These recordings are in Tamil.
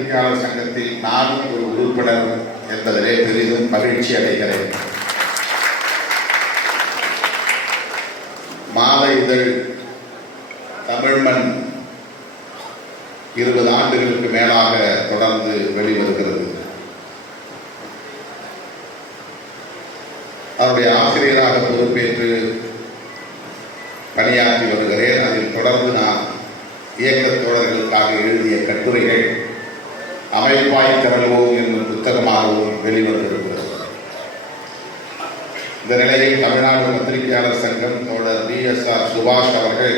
பத்திரிகையாளர் சங்கத்தில் நானும் ஒரு உறுப்பினர் என்பதிலே பெரிதும் மகிழ்ச்சி அடைகிறேன். மாத இதழ் தமிழ்மண் இருபது ஆண்டுகளுக்கு மேலாக தொடர்ந்து வெளிவருகிறது. அவருடைய ஆசிரியராக பொறுப்பேற்று பணியாற்றி வருகிறேன். அதில் தொடர்ந்து நான் இயக்கத் தோழர்களுக்காக எழுதிய கட்டுரைகள் அமைப்பாய் திரள்வோம் என்னும் புத்தகமாகவும் வெளிவந்திருக்கிறது. இந்த நிலையில் தமிழ்நாடு பத்திரிகையாளர் சங்கம் தோழர் பி எஸ் ஆர் சுபாஷ் அவர்கள்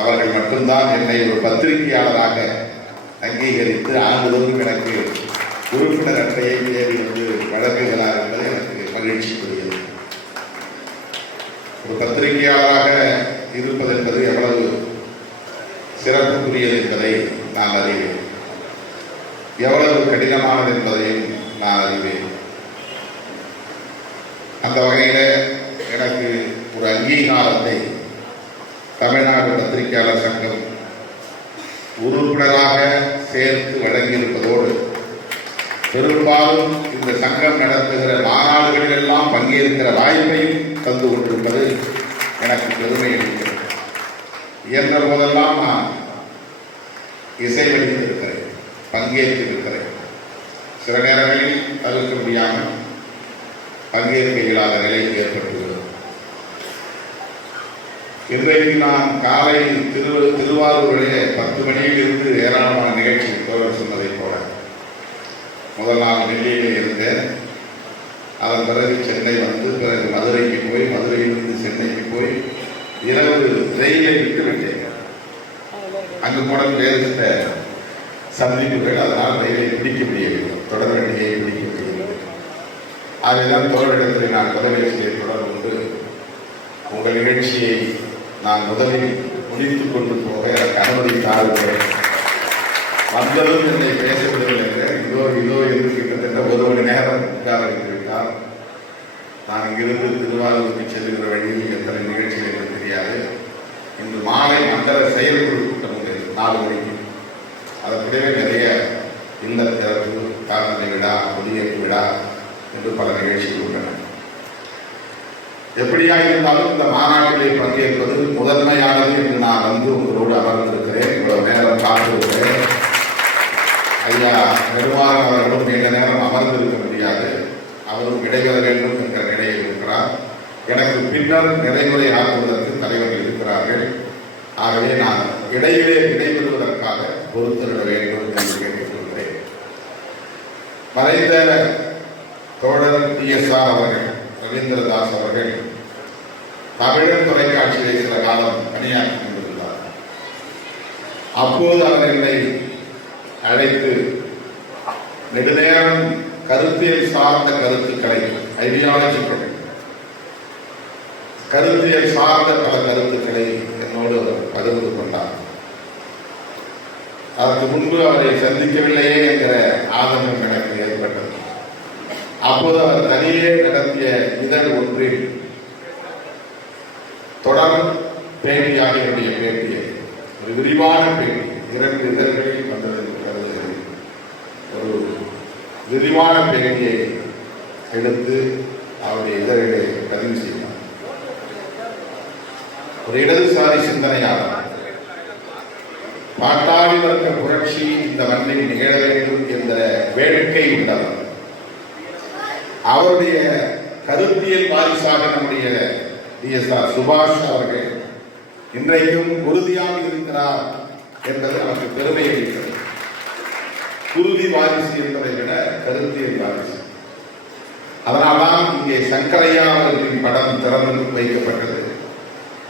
அவர்கள் மட்டும்தான் என்னை ஒரு பத்திரிகையாளராக அங்கீகரித்து ஆண்டுதோறும் எனக்கு உறுப்பினர் அட்டையை தேடி வந்து வழங்குகிறார் என்பது எனக்கு மகிழ்ச்சிக்குரியது. ஒரு பத்திரிகையாளராக இருப்பது என்பது எவ்வளவு சிறப்புக்குரியது என்பதை நான் அறிவேன். எவ்வளவு கடினமானது என்பதையும் நான் அறிவேன். அந்த வகையில் எனக்கு ஒரு அங்கீகாரத்தை தமிழ்நாடு பத்திரிகையாளர் சங்கம் உறுப்பினராக சேர்த்து வழங்கியிருப்பதோடு பெரும்பாலும் இந்த சங்கம் நடத்துகிற மாநாடுகளில் எல்லாம் பங்கேற்கிற வாய்ப்பையும் தந்து கொண்டிருப்பது எனக்கு பெருமை அளிக்கிறது. இயன்ற போதெல்லாம் நான் இசைவழித்திருக்கிறேன் பங்கேற்றிருக்கிறேன். சில நேரங்களில் தவிர்க்க முடியாமல் பங்கேற்க இயலாத நிலை ஏற்பட்டுள்ளது. இன்றைக்கு நான் காலை திரு திருவாரூரிலே பத்து மணியில் இருந்து ஏராளமான நிகழ்ச்சி தோழர் சொன்னதைப் போல முதல் நாள் டெல்லியிலே இருந்தேன். அதன் பிறகு சென்னை வந்து பிறகு மதுரைக்கு போய் மதுரையிலிருந்து சென்னைக்கு போய் இரவு ரயிலை விட்டு விட்டேன். அங்கு கூட வேறு சில சந்திப்புகள் அதனால் ரயிலை பிடிக்க முடியவில்லை தொடர் வண்டியை பிடிக்க முடியவில்லை ஆகையால் தோழரிடத்தில் நான் முதலமைச்சரை தொடர்பு கொண்டு உங்கள் நிகழ்ச்சியை நான் முதலில் முடித்துக் கொண்டு போக எனக்கு அனுமதி தாருங்கள். வந்ததும் என்னை பேச விடவில்லை இதோ இதோ என்று கிட்டத்தட்ட ஒரு மணி நேரம் உட்கார விட்டார் நான் இங்கிருந்து திருவாரூருக்கு செல்கிற வழியில் எத்தனை நிகழ்ச்சிகள் என்று தெரியாது. இன்று மாலை மண்டல செயற்குழு கூட்டம் நாலு மணிக்கு அதற்கிடையே நிறைய இல்ல திறப்பு கால்நடை விழா கொடியேற்று விழா என்று பல நிகழ்ச்சிகள் உள்ளன. எப்படியாக இருந்தாலும் இந்த மாநாட்டிலே பங்கேற்பது முதன்மையானது என்று நான் வந்து உங்களோடு அமர்ந்திருக்கிறேன். இவ்வளவு நேரம் காத்திருக்கிறேன். ஐயா நெடுமாறன் அவர்களும் நீண்ட நேரம் அமர்ந்திருக்க முடியாது. அவரும் இடைவெள வேண்டும் என்ற நிலையில் இருக்கிறார். எனக்கு பின்னர் நிறைவுரை ஆக்குவதற்கு தலைவர்கள் இருக்கிறார்கள். ஆகவே நான் இடையிலே விடைபெறுவதற்காக பொறுத்திருக்க வேண்டும் என்று கேட்டுக்கொள்கிறேன். மறைந்த தோழர் டி எஸ் ஆர் அவர்கள் ரவீந்திரதாஸ் அவர்கள் தமிழர் தொலைக்காட்சியிலே சில காலம் பணியாற்றி கொண்டிருந்தார். அப்போது அவர் என்னை அழைத்து நெடுநேரம் கருத்தியல் சார்ந்த கருத்துக்களை ஐடியாலஜி கருத்தியல் சார்ந்த பல கருத்துக்களை என்னோடு அவர் பகிர்ந்து கொண்டார். அதற்கு முன்பு அவரை சந்திக்கவில்லையே என்கிற ஆதங்கம் எனக்கு ஏற்பட்டது. அப்போது அவர் தனியே நடத்திய இதழ் ஒன்றில் தொடர் பேட்டியாக என்னுடைய பேட்டியை ஒரு விரிவான பேட்டி. இரண்டு இதழ்களில் வந்தது என்று கருதுகிறேன். ஒரு விரிவான பேட்டியை எடுத்து அவருடைய இதழ்களை பதிவு செய்தார். ஒரு இடதுசாரி சிந்தனையாளர். பாட்டாளி வர்க்க புரட்சி இந்த மண்ணில் நிகழ வேண்டும் என்ற வேடிக்கை உள்ளவர் அவருடைய கருத்தியல் வாரிசாக நம்முடைய டி. எஸ். ஆர். சுபாஷ் அவர்கள் இன்றைக்கும் உறுதியாக இருக்கிறார் என்பது நமக்கு பெருமை அளிக்கிறது. குருதி வாரிசு என்பதை விட கருத்தியல் வாரிசு. அதனால்தான் இங்கே சங்கரையா அவர்களின் படம் திறந்து வைக்கப்பட்டது.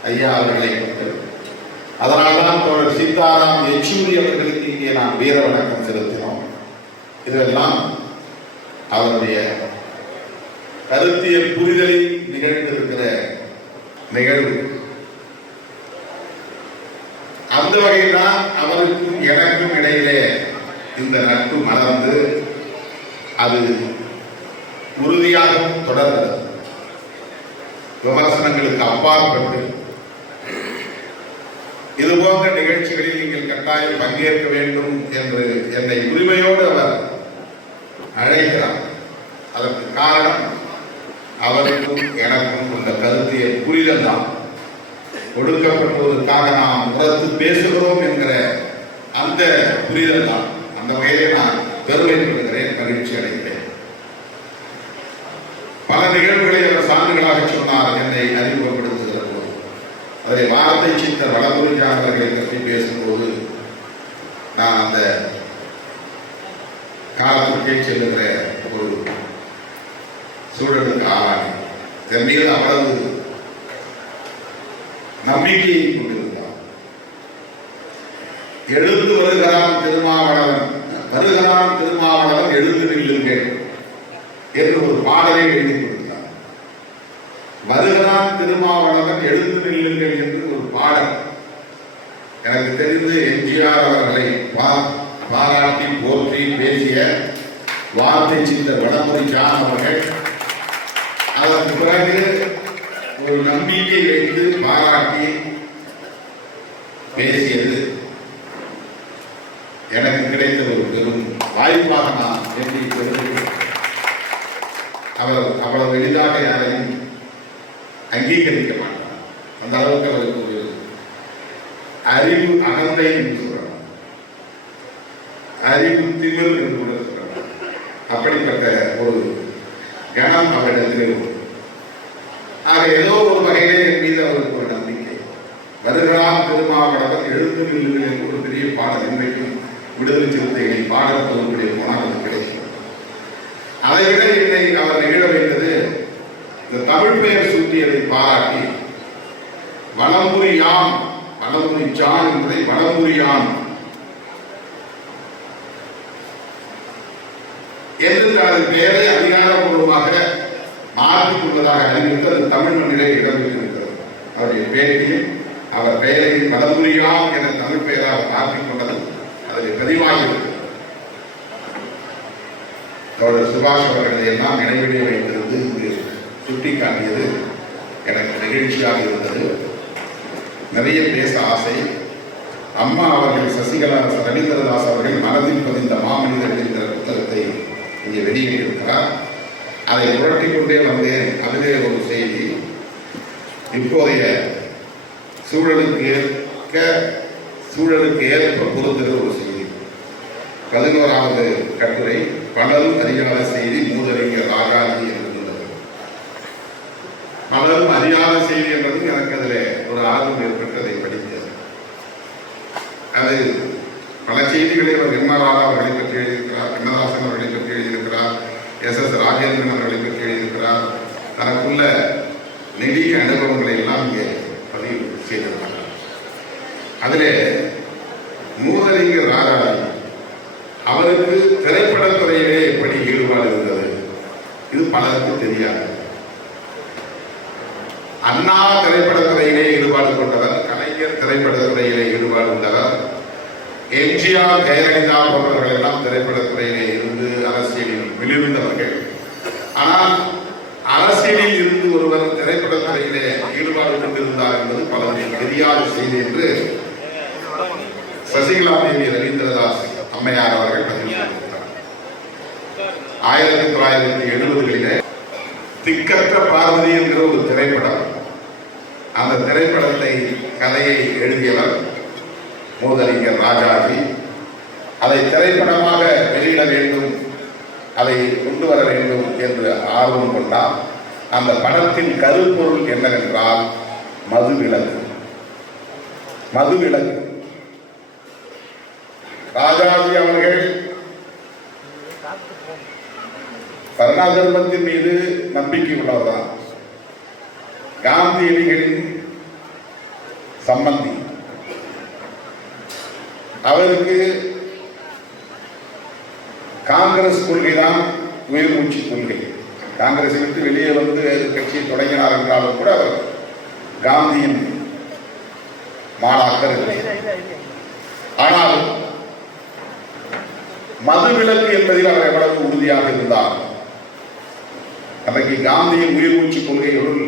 ஐயா அவர்களை அதனால்தான் தோழர் சீதாராம் யெச்சூரி அவர்களுக்கு இங்கே நாம் வீர வணக்கம் செலுத்தினோம். இதெல்லாம் அவருடைய கருத்தியல் புரிதலில் நிகழ்ந்திருக்கிற நிகழ்வு. அந்த வகையில்தான் அவருக்கும் எனக்கும் இடையிலே இந்த நட்பு மலர்ந்து அது உறுதியாகவும் தொடர்கிறது. விமர்சனங்களுக்கு அப்பாற்பட்டு இது போன்ற நிகழ்ச்சிகளில் நீங்கள் கட்டாயம் பங்கேற்க வேண்டும் என்று என்னை உரிமையோடு அவர் அழைக்கிறார். அதற்கு காரணம் அவருக்கும் எனக்கும் உள்ள கருத்திய புரிதல் தான் கொடுக்கப்பட்டுவதற்காக நாம் உரத்து பேசுகிறோம் என்கிற அந்த புரிதல் தான் அந்த வகையிலே நான் பெருமைப்படுகிறேன் மகிழ்ச்சி அடைகிறேன். பல நிகழ்வுகளை அவர் சான்றுகளாக சொன்னார் என்னை அறிமுகப்படுத்துகிற அதை வார்த்தை சித்த வடபுரிஞ்சாளர்களை பற்றி பேசும்போது நான் அந்த காலத்திற்கே செல்லுகிற ஒரு சூழலுக்கு ஆளானேன். என் அவ்வளவு நம்பிக்கையை கொண்டிருந்தான். எழுந்து வருகிறான் திருமாவளவன். வருகிறான் திருமாவளவன் எழுந்து நில்லுங்கள் என்று ஒரு பாடலை எழுதி வருகிறான் திருமாவளவன் எழுந்து நில்லுங்கள் என்று ஒரு பாடல். எனக்கு தெரிந்து எம்ஜிஆர் அவர்களை பாராட்டி போற்றி பேசிய வார்த்தை சிந்த வடமொழி ஜான் அவர்கள் அதற்கு பிறகு ஒரு நம்பிக்கை வைத்து பாராட்டி பேசியது எனக்கு கிடைத்த ஒரு பெரும் வாய்ப்பாக நான் எண்ணி அவர் அவ்வளவு எளிதாக யாரை அங்கீகரிக்க மாட்டார் அந்த அளவுக்கு அவருக்கு ஒரு அறிவு அகந்தை என்று சொல்லலாம். அறிவு திமிர் என்று கூட சொல்லலாம். அப்படிப்பட்ட ஒரு கணம் அவரிடத்தில் உண்டு. ஆக ஏதோ ஒரு வகையிலே என் மீது அவருக்கு ஒரு நம்பிக்கை. வருகிறான் திருமாவளவன் எழுந்து நில்லுங்கள் என்று ஒரு பெரிய பாடல் இன்றைக்கும் விடுதலை சிறுத்தைகளை பாடல் தொகுப்புடைய போனால் அது கிடைக்கும். அதை விட என்னை அவர் நிகழ வைத்தது இந்த தமிழ் பெயர் சூட்டியதை பாராட்டி வளம்புரி யாம் வளம்புரி ஜான் என்பதை வளம்புரி யாம் என்று தனது பெயரை அதிகாரப்பூர்வமாக மாற்றிக் கொள்வதாக அறிவித்து அது தமிழ் மண்ணிலே இடம்பெற்றிருக்கிறது. அவருடைய பேட்டியில் அவர் பெயரை வடமுறியாம் என தமிழ் பெயராக மாற்றிக் கொண்டது அதில் பதிவாகிறது தோழர் சுபாஷ் அவர்களை எல்லாம் நினைவிலே வைத்திருந்து சுட்டிக்காட்டியது எனக்கு நிகழ்ச்சியாக இருந்தது. நிறைய பேச ஆசை. அம்மா அவர்கள் சசிகலா ரவீந்திரதாஸ் அவர்கள் மனதில் பதிந்த மாமனிதர் என்கிற புத்தகத்தை இங்கே வெளியிட்டிருக்கிறார். அதை புரட்டிக் கொண்டே வந்தேன். அதிலே ஒரு செய்தி. இப்போதைய சூழலுக்கு ஏற்க சூழலுக்கு ஏற்ப பொருந்துகிற ஒரு செய்தி. பதினோராவது கட்டுரை பலரும் அறியாத செய்தி மூதறிஞர் ராஜாஜி பலரும் அறியாத செய்தி என்றது எனக்கு அதில் ஒரு ஆர்வம் ஏற்பட்டு அதை படித்தது அது பல செய்திகளை அவர் நிர்மலாலா அவர்களை பற்றி எழுதியிருக்கிறார் கண்ணதாசன் அவர்களை பற்றி எழுதியிருக்கிறார் எஸ் எஸ் ராஜேந்திரன் அவர்களை பற்றி எழுதியிருக்கிறார். தனக்குள்ள நெடிய அனுபவங்களை எல்லாம் இங்கே பதிவு செய்திருக்கிறார். அதில் மூதறிஞர் ராஜாஜி அவருக்கு திரைப்படத்துறையிலே எப்படி ஈடுபாடு இருந்தது? இது பலருக்கு தெரியாது. அண்ணா திரைப்படத்துறையிலே ஈடுபாடு கொண்டவர் கலைஞர் திரைப்படத்துறையிலே ஈடுபாடு கொண்டவர். எம்ஜிஆர் ஜெயலலிதா போன்றவர்கள் எல்லாம் திரைப்படத்துறையிலே இருந்து அரசியலில் விழுந்தவர்கள் ஆனால் அரசியலில் இருந்து ஒருவர் திரைப்படத்துறையிலே ஈடுபாடு கொண்டிருந்தார் என்பது பலருக்கு தெரியாத செய்தி என்று சசிகலா தேவி ரவீந்திரதாஸ் அம்மையார் அவர்கள் பதிவு செய்திருக்கிறார் ஆயிரத்தி தொள்ளாயிரத்தி எழுபதுகளிலே திக்கற்ற பார்வதி என்கிற ஒரு திரைப்படம் அந்த திரைப்படத்தை கதையை எழுதியவர் மூதறிஞர் ராஜாஜி. அதை திரைப்படமாக வெளியிட வேண்டும் அதை கொண்டு வர வேண்டும் என்று ஆர்வம் கொண்டார். அந்த படத்தின் கருப்பொருள் என்னவென்றால் மது விலங்கு மது விலங்கு ராஜாஜி அவர்கள் வர்ணாதர்மத்தின் மீது நம்பிக்கை உள்ளவர்தான். காந்தியடிகளின் சம்பந்தி. அவருக்கு காங்கிரஸ் கொள்கை தான் உயிர் மூச்சு கொள்கை. காங்கிரஸை விட்டு வெளியே வந்து கட்சியை தொடங்கினார் என்றாலும் கூட அவர் காந்தியின் மாணாக்கர் இல்லை. ஆனால் மதுவிலக்கு என்பதில் அவர் எவ்வளவு உறுதியாக இருந்தார்? அன்றைக்கு காந்தியின் உயிர் மூச்சு கொள்கைகளுள்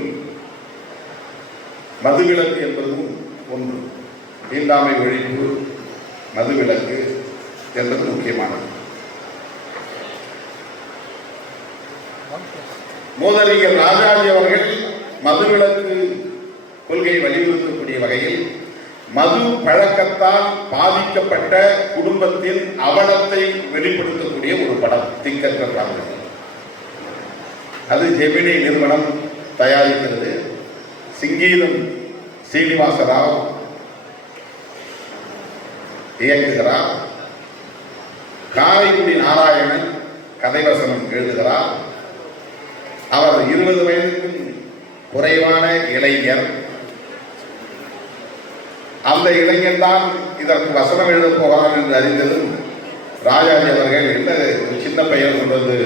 மதுவிலக்கு என்பதும் ஒன்று. தீண்டாமை ஒழிப்பு மதுவிலக்கு என்பது முக்கியமானது. மூதறிஞர் ராஜாஜி அவர்கள் மதுவிலக்கு கொள்கையை வலியுறுத்தக்கூடிய வகையில் மது பழக்கத்தால் பாதிக்கப்பட்ட குடும்பத்தின் அவலத்தை வெளிப்படுத்தக்கூடிய ஒரு படம் திக்கற்ற அது ஜெமினி நிறுவனம் தயாரிக்கிறது. சிங்கீதம் சீனிவாச ராவ் இயக்குகிறார். காரைக்குடி நாராயணன் கதைவசனம் எழுதுகிறார். அவர் இருபது வயதுக்கும் குறைவான இளைஞர். அந்த இளைஞன் தான் இதற்கு வசனம் எழுதப் போகிறான் என்று அறிந்ததும் ராஜாஜி அவர்கள் என்ன ஒரு சின்ன பையன் கொண்டு வந்து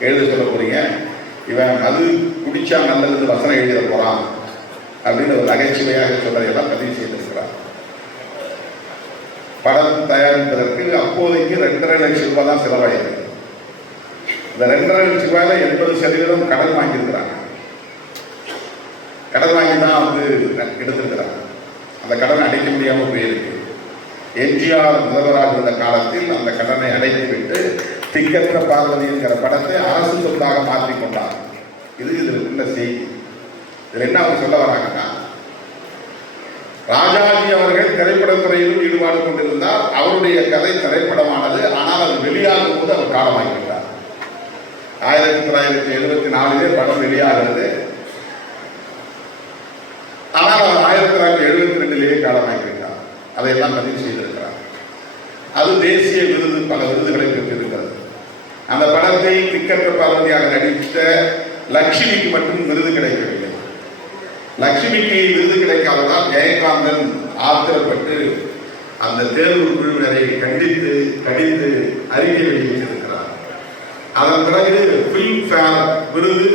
எழுத சொல்ல போறீங்க? இவன் மது குடிச்சா நல்லது வசனம் எழுதப் போறான். அப்படின்னு ஒரு நகைச்சுவையாக சொன்னதையெல்லாம் பதிவு செய்திருக்கிறார். படம் தயாரிப்பதற்கு அப்போதைக்கு ரெண்டரை லட்சம் ரூபாய் தான் செலவாயிருக்கு. இந்த ரெண்டரை லட்சம் ரூபாயில எண்பது சதவீதம் கடன் வாங்கியிருக்கிறாங்க. கடன் வாங்கி தான் வந்து எடுத்திருக்கிறாங்க. அந்த கடனை அடைக்க முடியாமல் போயிருக்கு. எம்ஜிஆர் முதல்வராக இருந்த காலத்தில் அந்த கடனை அடைத்து விட்டு திக்கற்ற பார்வதி என்கிற படத்தை அரசு சொத்தாக மாற்றிக்கொண்டார் இது இதில் உள்ள செய்தி. இதில் என்ன அவங்க சொல்ல வராங்கன்னா ராஜாஜி அவர்கள் திரைப்படத்துறையிலும் ஈடுபாடு கொண்டிருந்தார். அவருடைய கதை திரைப்படமானது. ஆனால் அது வெளியாகும் போது அவர் காலமாகிவிட்டார் ஆயிரத்தி தொள்ளாயிரத்தி எழுபத்தி நாலிலே படம் வெளியாகிறது. ஆனால் அவர் ஆயிரத்தி தொள்ளாயிரத்தி எழுபத்தி ரெண்டிலேயே காலமாகிவிட்டார் அதையெல்லாம் பதிவு செய்திருக்கிறார். அது தேசிய விருது பல விருதுகளை பெற்றிருக்கிறது. அந்த படத்தை திக்கற்ற பார்வதியாக நடித்த லட்சுமிக்கு மட்டும் விருது கிடைக்கவில்லை. லட்சுமிக்கு விருது கிடைக்காததால் ஜெயகாந்தன் ஆத்திரப்பட்டு அந்த தேர்வு குழுவினரை கண்டித்து கடிந்து அறிக்கை வெளியிட்டிருக்கிறார். அதன் பிறகு பிலிம் ஃபேர் விருது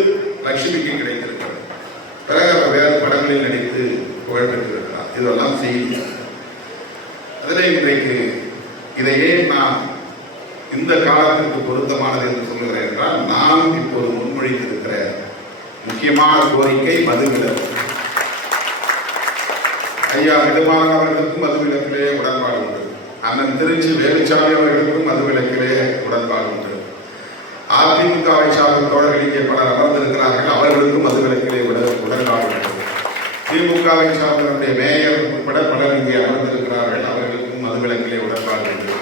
லட்சுமிக்கு கிடைத்திருக்கிறது. பிறகு அவர் வேறு படங்களில் நடித்து புகழ் பெற்றிருக்கிறார். இதெல்லாம் செய்தி. அதில் இன்றைக்கு இதையே நான் இந்த காலத்திற்கு பொருத்தமானது என்று சொல்கிறேன் என்றால் நான் இப்போது முன்மொழிந்திருக்கிற முக்கியமான கோரிக்கை மதுவிலக்கு. ஐயா நெடுமாறன் அவர்களுக்கும் மதுவிலக்கிலே உடன்பாடு உண்டு. அண்ணன் திருச்சி வேலுச்சாமி அவர்களுக்கும் மதுவிலக்கிலே உடன்பாடு உண்டு. அதிமுகவை சார்ந்த தோழர்கள் இங்கே பலர் அமர்ந்திருக்கிறார்கள். அவர்களுக்கும் மதுவிலக்கிலே உட- உடன்பாடு உண்டு. திமுகவை சார்ந்த மேயர் உட்பட பலர் இங்கே அமர்ந்திருக்கிறார்கள். அவர்களுக்கும் மதுவிலக்கிலே உடன்பாடு உண்டு.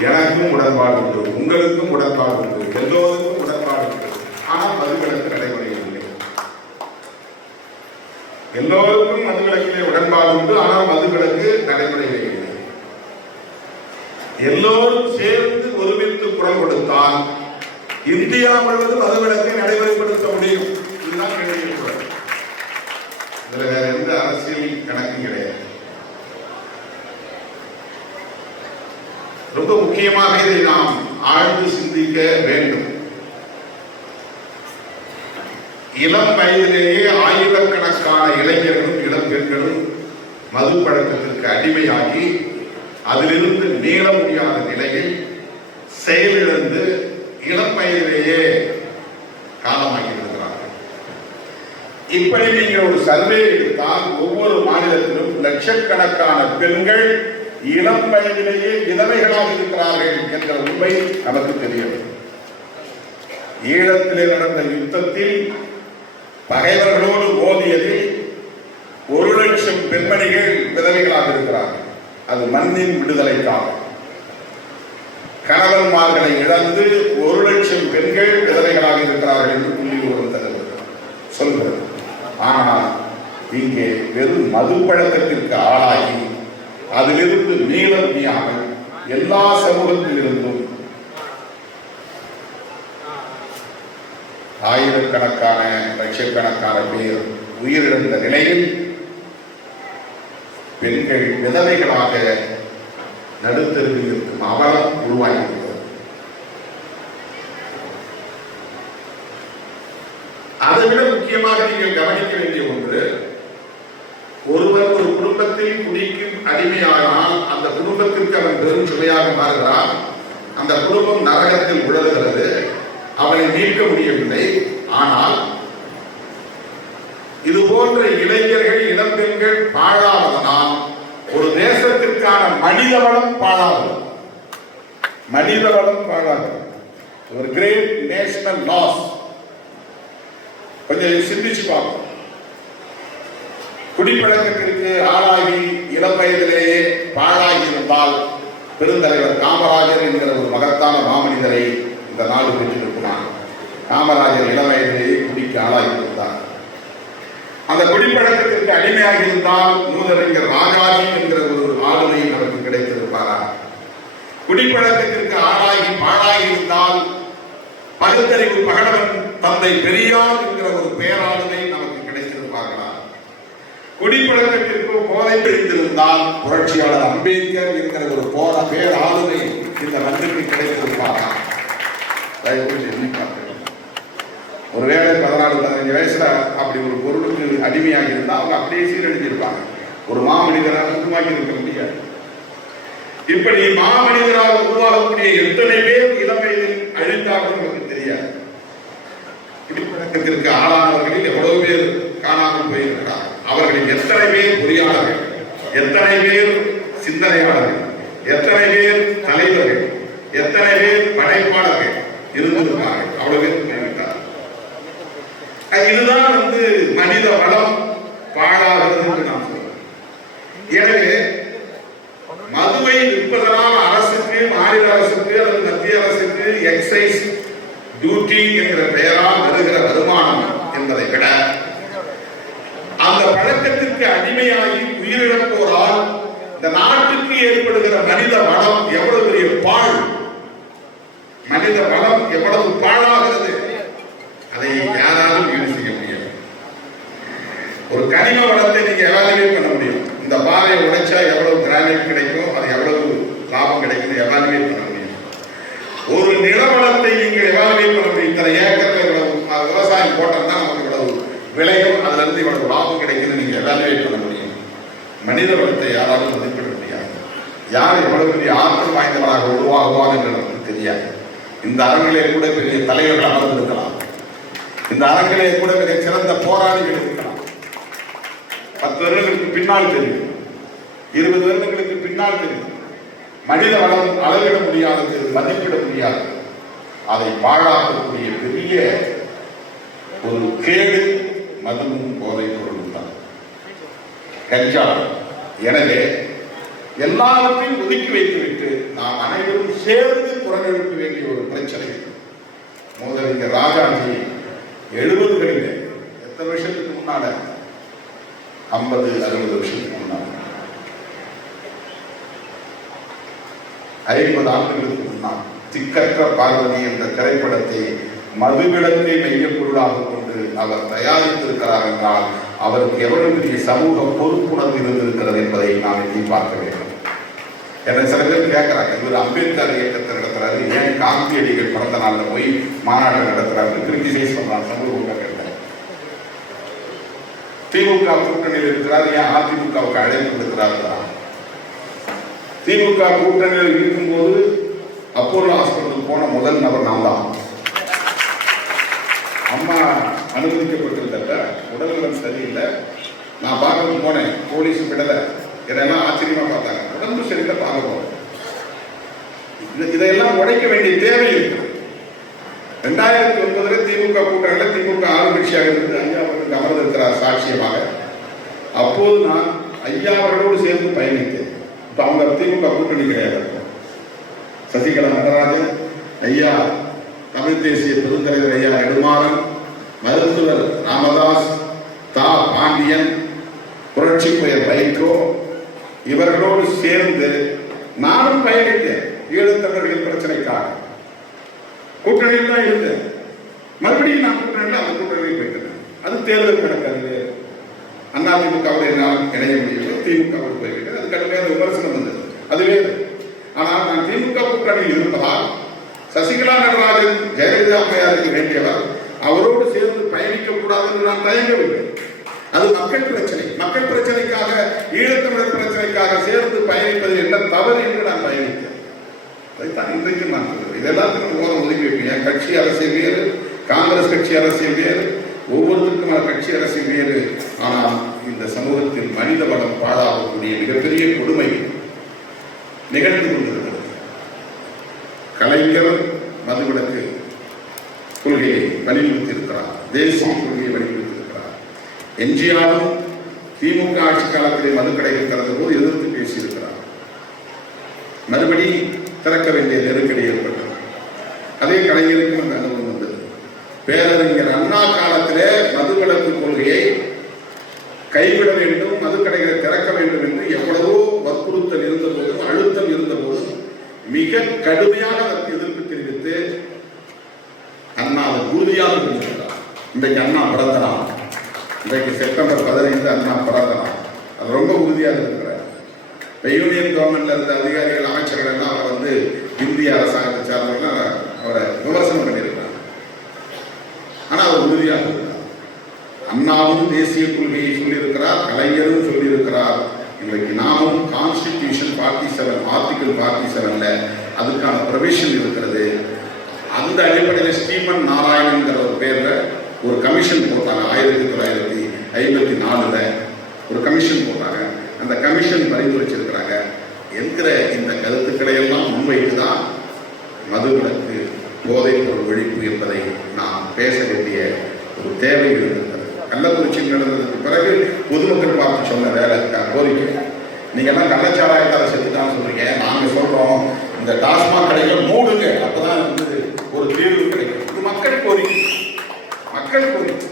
எனக்கும் உடன்பாடு உண்டு. உங்களுக்கும் உடன்பாடு உண்டு. எல்லோருக்கும் உடன்பாடு உண்டு. ஆனால் மதுவிலக்கு நடைமுறையில் எல்லோருக்கும் மதுவிலக்கிலே உடன்பாடு உண்டு ஆனால் மதுவிலக்கு நடைமுறையிலே இல்லை. எல்லோரும் சேர்ந்து ஒருமித்து குரல் கொடுத்தால் இந்தியா முழுவதும் மதுவிலக்கை நடைமுறைப்படுத்த முடியும். இதுதான் கேள்வி இதுல வேற எந்த அரசியல் கணக்கும் கிடையாது. ரொம்ப முக்கியமாக இதை நாம் ஆழ்ந்து சிந்திக்க வேண்டும். இளம் வயதிலேயே ஆயிரக்கணக்கான இளைஞர்களும் இளம் பெண்களும் மது பழக்கத்திற்கு அடிமையாகி அதிலிருந்து மீள முடியாத நிலையில் செயலிழந்து இளம் வயதிலேயே காலமாகி விடுகிறார்கள் இப்படி நீங்கள் ஒரு சர்வே எடுத்தால் ஒவ்வொரு மாநிலத்திலும் லட்சக்கணக்கான பெண்கள் இளம் வயதிலேயே விதவைகளாக இருக்கிறார்கள் என்ற உண்மை நமக்கு தெரியவில்லை. ஈழத்திலே நடந்த யுத்தத்தில் பகைவர்களோடு மோதியதில் ஒரு லட்சம் பெண்மணிகள் விதவைகளாக இருக்கிறார்கள். அது மண்ணின் விடுதலைக்காக. கணவன்மார்களை இழந்து ஒரு லட்சம் பெண்கள் விதவைகளாக இருக்கிறார்கள் என்று புள்ளி விவரம் தருகிறது. சொல்கிறது. ஆனால் இங்கே வெறும் மது பழக்கத்திற்கு ஆளாகி அதிலிருந்து மீள எல்லா சமூகத்திலிருந்தும் ஆயிரக்கணக்கான லட்சக்கணக்கான பேர் உயிரிழந்த நிலையில் பெண்கள் விதவைகளாக நடுத்தருவில் இருக்கும் அவலம் உருவாகியிருக்கிறது. அதை விட முக்கியமாக நீங்கள் கவனிக்க வேண்டிய ஒன்று ஒருவர் ஒரு குடும்பத்தில் குடிக்கும் அடிமையானால் அந்த குடும்பத்திற்கு அவன் பெரும் சுமையாக மாறுகிறான். அந்த குடும்பம் நரகத்தில் உழலுகிறது அவளை மீட்க முடியவில்லை. ஆனால் இது போன்ற இளைஞர்கள் இளம்பெண்கள் பாழாவதனால் ஒரு தேசத்திற்கான மனித வளம் பாழாகும். மனித வளம் பாழாகும். ஒரு கிரேட் நேஷனல் லாஸ் கொஞ்சம் சிந்திச்சு பார்ப்போம். குடிப்பழக்கத்திற்கு ஆளாகி இளம் வயதிலேயே பாழாகி இருந்தால் பெருந்தலைவர் காமராஜர் என்கிற ஒரு மகத்தான மாமனிதரை இந்த நாடு பெற்றிருக்கிறான் காமராஜர் இளம் வயதிலேயே குடிக்கு ஆளாகி இருந்தார் அந்த குடிப்பழக்கத்திற்கு அடிமையாக இருந்தால் மூதறிஞர் ராஜாஜி என்கிற ஒரு ஆளுமை நமக்கு கிடைத்திருப்பாரா? குடிப்பழக்கத்திற்கு ஆளாகி பாழாகி இருந்தால் பகுத்தறிவு பகடவன் தந்தை பெரியார் என்கிற ஒரு பேராளுமை நமக்கு கிடைத்திருப்பார்களா? குடிப்பழக்கத்திற்கு போதை பிடித்திருந்தால் புரட்சியாளர் அம்பேத்கர் என்கிற ஒரு போர பேராளுமை இந்த தயவு செஞ்சு எண்ணி பார்த்துக்கணும். ஒருவேளை பதினாலு பதினஞ்சு வயசுல அப்படி ஒரு பொருளுக்கு அடிமையாக இருந்தால் அவங்க அப்படியே சீரழிஞ்சிருப்பாங்க. ஒரு மாமனிதராக உருவாக்கி இருக்க முடியாது. இப்படி மாமனிதராக உருவாகக்கூடிய எத்தனை பேர் இளம் வயதில் அழிந்தார்கள் நமக்கு தெரியாது. குடிப்பழக்கத்திற்கு ஆளானவர்களில் எவ்வளவு பேர் காணாமல் போயிருக்கிறார் அவர்களில் எத்தனை பேர் பொறியாளர்கள்? எத்தனை பேர் சிந்தனையாளர்கள்? எத்தனை பேர் தலைவர்கள் எத்தனை பேர் படைப்பாளர்கள் அவ்வளவு பேர் போய்விட்டார் இதுதான் வந்து மனித வளம் பாழாகிறது என்று நாம் சொல்றோம் எனவே மதுவை விற்பதனால் அரசுக்கு மாநில அரசுக்கு அல்லது மத்திய அரசுக்கு எக்ஸைஸ் டியூட்டி என்கிற பெயரால் வருகிற வருமானம் என்பதை விட அந்த பழக்கத்திற்கு அடிமையாகி உயிரிழப்போரால் இந்த நாட்டுக்கு ஏற்படுகிற மனித வளம் எவ்வளவு பெரிய பாழ்? மனித வளம் எவ்வளவு பாழாகிறது? அதை யாராலும் ஈடு செய்ய முடியாது. ஒரு கனிம வளத்தை நீங்க எவாலுவேட் பண்ண முடியும். இந்த பாறையை உடைச்சா எவ்வளவு கிரானைட் கிடைக்கும்? அது எவ்வளவு லாபம் கிடைக்கும் எவாலுவேட் பண்ண முடியும். ஒரு நிலவளத்தை நீங்கள் எவாலுவேட் பண்ண முடியும். இத்தனை ஏக்கர்ல இவ்வளவு விவசாயம் போட்டோம்னா நமக்கு இவ்வளவு விளையும். அதுல இருந்து இவ்வளவு லாபம் கிடைக்குது நீங்க எவாலுவேட் பண்ண முடியும். மனித வளத்தை யாராலும் மதிப்பிட முடியாது. யார் எவ்வளவு பெரிய ஆற்றல் வாய்ந்தவராக உருவாகுவார் என்று நமக்கு தெரியாது. இந்த அரங்கிலே கூட பெரிய தலைவர்கள் அமர்ந்திருக்கலாம். இந்த அரங்கிலே கூட மிக சிறந்த போராளிகள் இருக்கலாம். பத்து வருடங்களுக்கு பின்னால் தெரியும். இருபது வருடங்களுக்கு பின்னால் தெரியும். மனித வளம் அளவிட முடியாதது மதிப்பிட முடியாது. அதை பாழாக்கக்கூடிய பெரிய ஒரு கேடு மதுவும் போதைப் பொருளும் தான் கஞ்சா. எனவே எல்லாவற்றையும் ஒதுக்கி வைத்துவிட்டு நாம் அனைவரும் சேர்ந்து குரல் எழுப்ப வேண்டிய ஒரு பிரச்சனை. முதலிங்க ராஜாஜி எழுபதுகளில் எத்தனை வருஷத்துக்கு முன்னால? ஐம்பது அறுபது வருஷத்துக்கு முன்னால. ஐம்பது ஆண்டுகளுக்கு முன்னால் திக்கற்ற பார்வதி என்ற திரைப்படத்தை மதுவிலக்கை மையப்பொருளாக கொண்டு அவர் தயாரித்திருக்கிறார் என்றால் அவருக்கு எவ்வளவு பெரிய சமூக பொறுப்புணர்வு இருந்திருக்கிறது என்பதை நாம் எண்ணி பார்க்க வேண்டும். எனக்கு சில பேர் கேட்கிறாங்க இவர் அம்பேத்கர் இயக்கத்தை நடத்துறாரு ஏன் காந்தியடிகள் பிறந்த நாளில் போய் மாநாடு நடத்துறாரு கிரிட்டிசைஸ் பண்றாங்க சமூக ஊடகங்கள்ல திமுக கூட்டணியில் இருக்கிறார் ஏன் அதிமுகவுக்கு அழைப்பு விடுக்கிறார் திமுக கூட்டணியில் இருக்கும்போது அப்போலோ ஹாஸ்பிட்டலுக்கு போன முதல் நபர் நான் தான் அம்மா அனுமதிக்கப்பட்டிருந்த உடல்நலம் சரியில்லை. நான் பார்க்க போனேன் போலீஸ் விடலை. இதெல்லாம் ஆச்சரியமா பார்த்தாங்க. உடம்பு சரியில்லை பார்க்க போனேன் இதையெல்லாம் உடைக்க வேண்டிய தேவை இருக்கு ரெண்டாயிரத்தி ஒன்பதுல திமுக கூட்டணியில் திமுக ஆளுங்கட்சியாக இருந்து ஐயா அவர்கள் அமர்ந்திருக்கிறார் சாட்சியமாக. அப்போது நான் ஐயா அவர்களோடு சேர்ந்து பயணித்தேன். இப்ப அவங்க திமுக கூட்டணி கிடையாது. சசிகலா நடராஜன் ஐயா தமிழ் தேசிய பெருந்தலைவர் ஐயா நெடுமாறன் மருத்துவர் ராமதாஸ் தா. பாண்டியன் புரட்சி பெயர் வைகோ இவர்களோடு சேர்ந்து நானும் பயணித்தேன். ஈழத்தமிழர்கள் பிரச்சனைக்காக. கூட்டணியில் தான் இருந்தேன். மறுபடியும் நான் கூட்டணியில் அந்த கூட்டணியில் போய்க்கிறேன் அது தேர்தல் கணக்கு அது என்னால் இணைய முடியவில்லை. திமுகவோடு போய்விட்டேன் அது கடுமையான விமர்சனம் வந்தது. அது வேறு ஆனால் நான் திமுக கூட்டணியில் இருப்பதால் சசிகலா நடராஜன் ஜெயலலிதா அம்மையாருக்கு வேண்டியவர் அவரோடு சேர்ந்து பயணிக்க கூடாது என்று நான் தயங்கவில்லை. அது மக்கள் பிரச்சனை. மக்கள் பிரச்சனைக்காக ஈழத்தமிழர் பிரச்சனைக்காக சேர்ந்து பயணிப்பது என்ன தவறு என்று நான் பயணித்தேன். அதைத்தான் இன்றைக்கு நான் சொல்கிறேன் இதெல்லாத்துக்கும் ஓரம் ஒதுக்கி என் கட்சி அரசியல் வேறு காங்கிரஸ் கட்சி அரசியல் வேறு ஒவ்வொருத்தருக்கும் அந்த கட்சி அரசியல் வேறு. ஆனால் இந்த சமூகத்தில் மனித வளம் பாழாகக்கூடிய மிகப்பெரிய கொடுமை நிகழ்ந்து கொண்டிருக்கிறது. கலைஞர் மதுவிலக்கு கொள்கையை வலியுறுத்தியிருக்கிறார். தேசிய எம்ஜிஆரும் திமுக ஆட்சி காலத்திலே மதுக்கடைகள் திறந்த போது எதிர்த்து பேசியிருக்கிறார். மறுபடி திறக்க வேண்டிய நெருக்கடி ஏற்பட்டது. அதே கலைஞருக்கும் அந்த அனுபவம் வந்தது. பேரறிஞர் அண்ணா காலத்திலே மதுவிலக்கு கொள்கையை கைவிட வேண்டும் மதுக்கடைகளை திறக்க வேண்டும் என்று எவ்வளவோ வற்புறுத்தல் இருந்த போதும் அழுத்தம் இருந்த போதும் மிக கடுமை அதற்கு எதிர்ப்பு தெரிவித்து அண்ணா அதை உறுதியாக இருந்திருக்கிறார் இன்றைக்கு அண்ணா பிறந்த நாள் இன்றைக்கு செப்டம்பர் பதினைந்து அண்ணா பிறந்த நாள் அது ரொம்ப உறுதியாக இருக்கிறார் இப்போ யூனியன் கவர்மெண்ட்ல இருந்த அதிகாரிகள் அமைச்சர்கள் எல்லாம் அவரை வந்து இந்திய அரசாங்கத்தை சார்ந்தவர்கள் அவரை விமர்சனம் பண்ணியிருக்கிறாங்க ஆனா அவர் உறுதியாக இருக்கிறார். அண்ணாவும் தேசிய கொள்கையை சொல்லியிருக்கிறார் கலைஞரும் சொல்லியிருக்கிறார். இன்றைக்கு நாமும் constitution part seven article part செவன்ல அதுக்கான ப்ரொவிஷன் இருக்கிறது. அந்த அடிப்படையில் ஸ்டீபன் நாராயணங்கிற ஒரு பேர்ல ஒரு கமிஷன் போட்டாங்க ஆயிரத்தி தொள்ளாயிரத்தி ஐம்பத்தி நாலுல ஒரு கமிஷன் போட்டாங்க. அந்த கமிஷன் பரிந்துரைச்சிருக்கிறாங்க. என்கிற இந்த கருத்துக்களை எல்லாம் முன்வைத்து தான் மதுவிலக்கு போதைப்பொருள் ஒழிப்பு என்பதை நாம் பேச வேண்டிய ஒரு தேவை இருக்கிறது கள்ளக்குறிச்சியில் நடந்ததுக்கு பிறகு பொதுமக்கள் பார்த்து சொன்ன வேலை கோரிக்கை. நீங்க எல்லாம் கள்ளச்சாராயத்தால செத்துட்டான்னு சொல்றீங்க. நாங்க சொல்றோம். இந்த டாஸ்மாக் கடைகள் மூடுங்க. அப்பதான் வந்து ஒரு தீர்வு கிடைக்கும். இது மக்கள் கோரிக்கை. மக்கள் கோரிக்கை.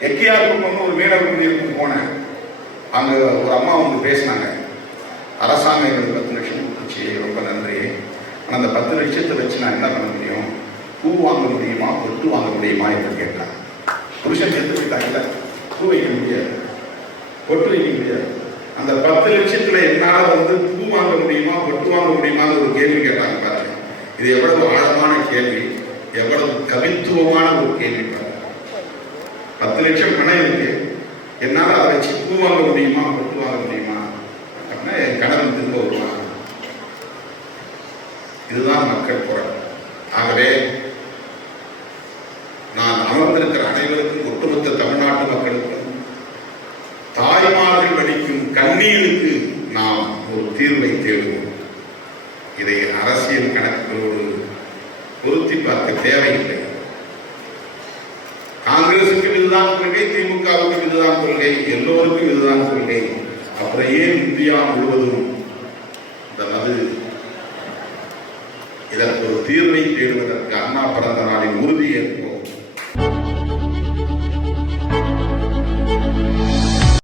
எக்கியாருக்கும் வந்து ஒரு மீனவர் குடியிருக்கும் போனேன். அங்க ஒரு அம்மா வந்து பேசினாங்க. அரசாங்கம் எங்களுக்கு பத்து லட்சம் கொடுத்துச்சு. ரொம்ப நன்றி. ஆனால் அந்த பத்து லட்சத்தை வச்சு நான் என்ன பண்ண முடியும்? பூ வாங்க முடியுமா? பொட்டு வாங்க முடியுமா? என்று கேட்டாங்க. புருஷன் எடுத்து போயிட்டாங்கல்ல பூ வைக்க முடியாது. பொட்டு வைக்க முடியாது. அந்த பத்து லட்சத்துல என்னால வந்து பூ வாங்க முடியுமா பொட்டு வாங்க முடியுமான்னு ஒரு கேள்வி கேட்டாங்க பாருங்க. இது எவ்வளவு ஆழமான கேள்வி எவ்வளவு கவித்துவமான ஒரு கேள்வி பாருங்க. பத்து லட்சம் பணம் இருக்கு. என்னால அதை வச்சு பூ வாங்க முடியுமா?